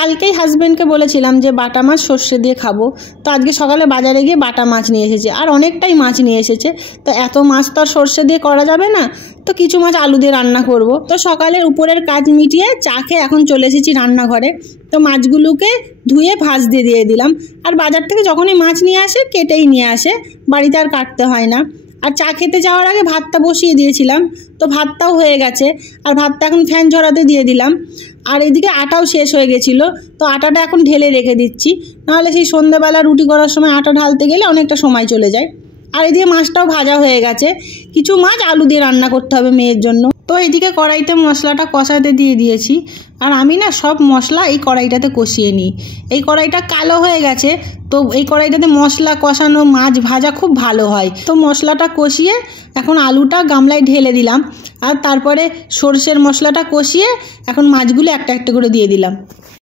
কালকেই হাজবেন্ডকে বলেছিলাম যে বাটা মাছ সর্ষে দিয়ে খাবো, তো আজকে সকালে বাজারে গিয়ে বাটা মাছ নিয়ে এসেছে, আর অনেকটাই মাছ নিয়ে এসেছে। তো এত মাছ তো আর সর্ষে দিয়ে করা যাবে না, তো কিছু মাছ আলু দিয়ে রান্না করব। তো সকালের উপরের কাজ মিটিয়ে চা খেয়ে এখন চলে এসেছি রান্নাঘরে। তো মাছগুলোকে ধুয়ে ভাজ দিয়ে দিলাম। আর বাজার থেকে যখনই মাছ নিয়ে আসে কেটেই নিয়ে আসে, বাড়িতে আর কাটতে হয় না। আর চা খেতে যাওয়ার আগে ভাতটা বসিয়ে দিয়েছিলাম, তো ভাতটাও হয়ে গেছে। আর ভাতটা এখন ফ্যান ঝরাতে দিয়ে দিলাম। আর এদিকে আটাও শেষ হয়ে গেছিলো, তো আটাটা এখন ঢেলে রেখে দিচ্ছি, নাহলে সেই সন্ধ্যাবেলা রুটি করার সময় আটা ঢালতে গেলে অনেকটা সময় চলে যায়। আর এদিকে মাছটাও ভাজা হয়ে গেছে, কিছু মাছ আলু দিয়ে রান্না করতে হবে মেয়ের জন্য। তো এদিকে কড়াইতে মশলাটা কষাতে দিয়ে দিয়েছি। আর আমি না সব মশলা এই কড়াইটাতে কষিয়ে নিই। এই কড়াইটা কালো হয়ে গেছে, তো এই কড়াইটাতে মশলা কষানো মাছ ভাজা খুব ভালো হয়। তো মশলাটা কষিয়ে এখন আলুটা গামলায় ঢেলে দিলাম। আর তারপরে সর্ষের মশলাটা কষিয়ে এখন মাছগুলো একটা একটা করে দিয়ে দিলাম।